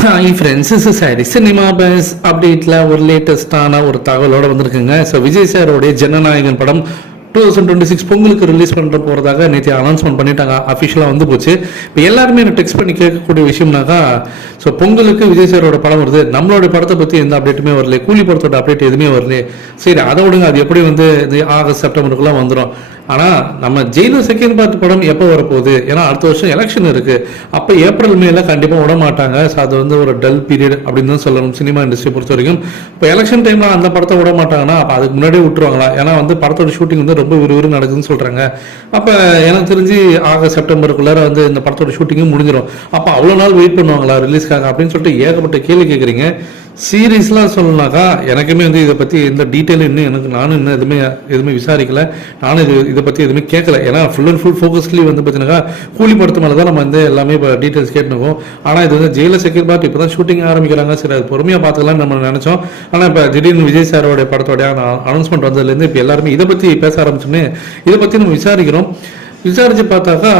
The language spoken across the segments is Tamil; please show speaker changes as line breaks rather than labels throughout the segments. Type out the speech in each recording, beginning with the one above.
Hi friends is sorry cinema base அப்டேட்டில் ஒரு லேட்டஸ்டான ஒரு தகவலோட வந்திருக்குங்க. ஸோ விஜய் சாரோடைய ஜனநாயகன் படம் டூ தௌசண்ட் டுவெண்ட்டி சிக்ஸ் பொங்கலுக்கு ரிலீஸ் பண்ணுற போகிறதாக நேற்று அனௌன்ஸ்மெண்ட் பண்ணிட்டாங்க. அஃபிஷியலாக வந்து போச்சு. இப்போ எல்லாருமே எனக்கு டெக்ஸ்ட் பண்ணி கேட்கக்கூடிய விஷயம்னாக்கா ஸோ பொங்கலுக்கு விஜய் சாரோட படம் வருது. நம்மளோட படத்தை பற்றி எந்த அப்டேட்டுமே வரல கூலி படத்தோட அப்டேட் எதுவுமே வரல சரி அதை விடுங்க. அது எப்படி வந்து இது ஆகஸ்ட் செப்டம்பருக்குள்ளே வந்துடும் ஆனால் நம்ம ஜெயிலர் செகண்ட் பார்ட் படம் எப்போ வரப்போகுது? ஏன்னா அடுத்த வருஷம் எலெக்ஷன் இருக்குது அப்போ ஏப்ரல் மேல கண்டிப்பாக விட மாட்டாங்க ஸோ அது வந்து ஒரு டல் பீரியட் அப்படின்னு தான் சொல்லணும் சினிமா இண்டஸ்ட்ரி பொறுத்த வரைக்கும். இப்போ எலெக்ஷன் டைமில் அந்த படத்தை விட மாட்டாங்கன்னா அப்போ அதுக்கு முன்னாடியே விட்டுருவாங்களா? ஏன்னா வந்து படத்தோட ஷூட்டிங் வந்து ரொம்ப விறுவிறு நடக்குதுன்னு சொல்கிறாங்க அப்போ எனக்கு தெரிஞ்சு ஆகஸ்ட் செப்டம்பருக்குள்ளார வந்து இந்த படத்தோட ஷூட்டிங்கும் முடிஞ்சிடும் அப்போ அவ்வளோ நாள் வெயிட் பண்ணுவாங்களா ரிலீஸ்க்காக அப்படின்னு சொல்லிட்டு ஏகப்பட்ட கேள்வி கேட்குறீங்க சீரியஸ்லாம் சொல்லணும்னாக்கா எனக்குமே வந்து இதை பற்றி எந்த டீட்டெயில் இன்னும் எனக்கு நானும் இன்னும் எதுவுமே எதுவுமே விசாரிக்கல. நானும் இது இதை பற்றி எதுவுமே கேட்கல. ஏன்னா ஃபுல் அண்ட் ஃபுல் ஃபோக்கஸ்லி வந்து பார்த்தீங்கன்னா கூலி படத்து மேலே தான் நம்ம வந்து எல்லாமே இப்போ டீட்டெயில்ஸ் கேட்டுருக்கோம் ஆனால் இது வந்து ஜெயில செகண்ட் பார்ட் இப்போ தான் ஷூட்டிங் ஆரம்பிக்கிறாங்க. சரி அது பொறுமையாக பார்த்துக்கலாம்னு நம்ம நினச்சோம். ஆனால் இப்போ திடீர்னு விஜய் சாரோட படத்தோட அனௌன்ஸ்மெண்ட் வந்ததுலேருந்து இப்போ எல்லாருமே இதை பற்றி பேச ஆரம்பிச்சோன்னே இதை பற்றி நம்ம விசாரிக்கிறோம். விசாரித்து பார்த்தாக்கா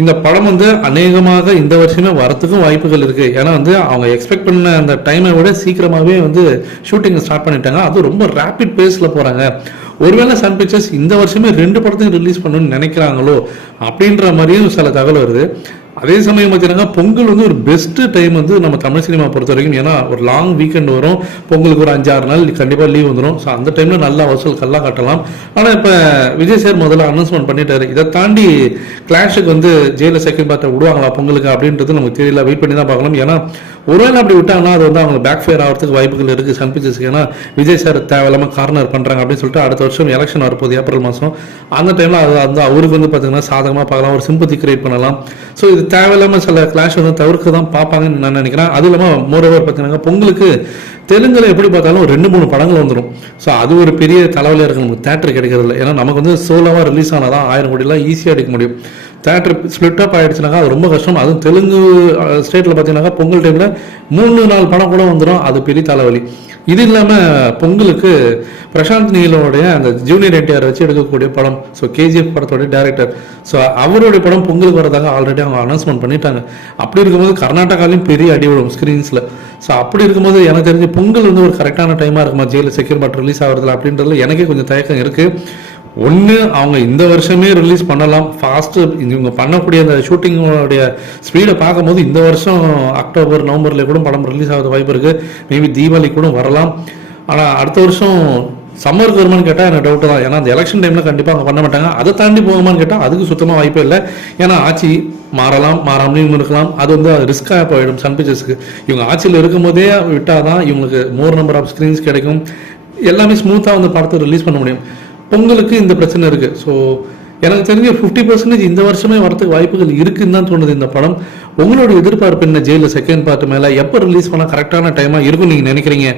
இந்த படம் வந்து அநேகமாக இந்த வருஷமே வரத்துக்கும் வாய்ப்புகள் இருக்குது ஏன்னா வந்து அவங்க எக்ஸ்பெக்ட் பண்ண அந்த டைமை விட சீக்கிரமாகவே வந்து ஷூட்டிங் ஸ்டார்ட் பண்ணிட்டாங்க. அது ரொம்ப ரேப்பிட் பேஸில் போகிறாங்க ஒருவேளை சன் பிக்சர்ஸ் இந்த வருஷமே ரெண்டு படத்தையும் ரிலீஸ் பண்ணணும்னு நினைக்கிறாங்களோ அப்படின்ற மாதிரியும் சில தகவல் வருது. அதே சமயம் பார்த்தீங்கன்னா பொங்கல் வந்து ஒரு பெஸ்ட்டு டைம் வந்து நம்ம தமிழ் சினிமா பொறுத்த வரைக்கும். ஏன்னா ஒரு லாங் வீக்கெண்ட் வரும். பொங்கலுக்கு ஒரு அஞ்சாறு நாள் கண்டிப்பாக லீவ் வந்துடும் ஸோ அந்த டைமில் நல்லா வசூல் கல்லா காட்டலாம். ஆனால் இப்போ விஜய் சார் முதல்ல அனௌன்ஸ்மெண்ட் பண்ணிட்டாரு. இதை தாண்டி கிளாஷுக்கு வந்து ஜெயிலில் செகண்ட் பார்ட்டை விடுவாங்களா பொங்கலுக்கு அப்படின்றது நமக்கு தெரியல. வெயிட் பண்ணி தான் பார்க்கலாம். ஏன்னா ஒருவேளை அப்படி விட்டாங்கன்னா அது வந்து அவங்க பேக் ஃபயர் ஆகிறதுக்கு வாய்ப்புகள் இருக்குது சன் பிக்சர்ஸ்க்கு ஏன்னா விஜய் சார் தேவையில்லாமல் கார்னர் பண்ணுறாங்க அப்படின்னு சொல்லிட்டு அடுத்த வருஷம் எலெக்ஷன் வரப்போகுது ஏப்ரல் மாதம் அந்த டைமில் அது வந்து அவருக்கு வந்து பார்த்தீங்கன்னா சாதகமாக பார்க்கலாம். ஒரு சிம்பத்தி கிரியேட் பண்ணலாம். ஸோ இது தேவையில்லாமல் சில கிளாஷ் வந்து தவிர்க்க தான் பார்ப்பாங்கன்னு நான் நினைக்கிறேன். அது இல்லாமல் மோரோவர் பார்த்தீங்கன்னா பொங்கலுக்கு தெலுங்கில் எப்படி பார்த்தாலும் ஒரு ரெண்டு மூணு படங்கள் வந்துடும் ஸோ அது ஒரு பெரிய தலைவலியாக இருக்கு. நமக்கு தேட்டர் கிடைக்கிறது இல்லை ஏன்னா நமக்கு வந்து சோலோவாக ரிலீஸ் ஆனால் தான் ஆயிரம் கோடிலாம் ஈஸியாக எடுக்க முடியும். தேட்டர் ஸ்ப்ளிட் அப் ஆகிடுச்சுனாக்கா அது ரொம்ப கஷ்டம். அதுவும் தெலுங்கு ஸ்டேட்டில் பார்த்தீங்கன்னாக்கா பொங்கல் டைமில் மூணு நாள் படம் கூட வந்துடும் அது பெரிய தலைவலி. இது இல்லாமல் பொங்கலுக்கு பிரசாந்த் நீலோடைய அந்த ஜூனியர் என்டிஆர் வச்சு எடுக்கக்கூடிய படம். ஸோ கேஜிஎஃப் படத்தோடைய டேரக்டர் ஸோ அவருடைய படம் பொங்கலுக்கு வரதாக ஆல்ரெடி அவங்க அனௌன்ஸ்மெண்ட் பண்ணிட்டாங்க. அப்படி இருக்கும்போது கர்நாடகாலையும் பெரிய அடி விடும் ஸ்க்ரீன்ஸில் ஸோ அப்படி இருக்கும்போது எனக்கு தெரிஞ்சு பொங்கல் வந்து ஒரு கரெக்டான டைமாக இருக்குமா? ஜெயிலில் செகண்ட் பட் ரிலீஸ் ஆகிறதுல அப்படின்றதுல எனக்கே கொஞ்சம் தயக்கம் இருக்குது ஒன்று அவங்க இந்த வருஷமே ரிலீஸ் பண்ணலாம். ஃபாஸ்ட்டு இவங்க பண்ணக்கூடிய அந்த ஷூட்டிங்கோடைய ஸ்பீடை பார்க்கும்போது இந்த வருஷம் அக்டோபர் நவம்பரில் கூட படம் ரிலீஸ் ஆகிறது வாய்ப்பு இருக்குது மேபி தீபாவளி கூட வரலாம். ஆனால் அடுத்த வருஷம் சம்மருக்கு வருமானு கேட்டால் எனக்கு டவுட்டு தான். ஏன்னா அந்த எலெக்ஷன் டைமில் கண்டிப்பாக அவங்க பண்ண மாட்டாங்க. அதை தாண்டி போகுமான்னு கேட்டால் அதுக்கு சுத்தமாக வாய்ப்பே இல்லை. ஏன்னா ஆட்சி மாறலாம் மாறாமலையும் இருக்கலாம். அது வந்து ரிஸ்க்காக போயிடும் சன் பிக்சர்ஸ்க்கு இவங்க ஆட்சியில் இருக்கும்போதே விட்டால் தான் இவங்களுக்கு மோர் நம்பர் ஆஃப் ஸ்க்ரீன்ஸ் கிடைக்கும். எல்லாமே ஸ்மூத்தாக வந்து படத்தை ரிலீஸ் பண்ண முடியும். பொங்கலுக்கு இந்த பிரச்சனை இருக்கு. ஸோ எனக்கு தெரிஞ்ச ஃபிஃப்டி பர்சன்டேஜ் இந்த வருஷமே வரதுக்கு வாய்ப்புகள் இருக்குன்னு தான் தோணுது இந்த படம். உங்களோட எதிர்பார்ப்பு என்ன? ஜெயிலில் செகண்ட் பார்ட் மேலே எப்போ ரிலீஸ் பண்ணால் கரெக்டான டைமாக இருக்கும் நீங்கள் நினைக்கிறீங்க?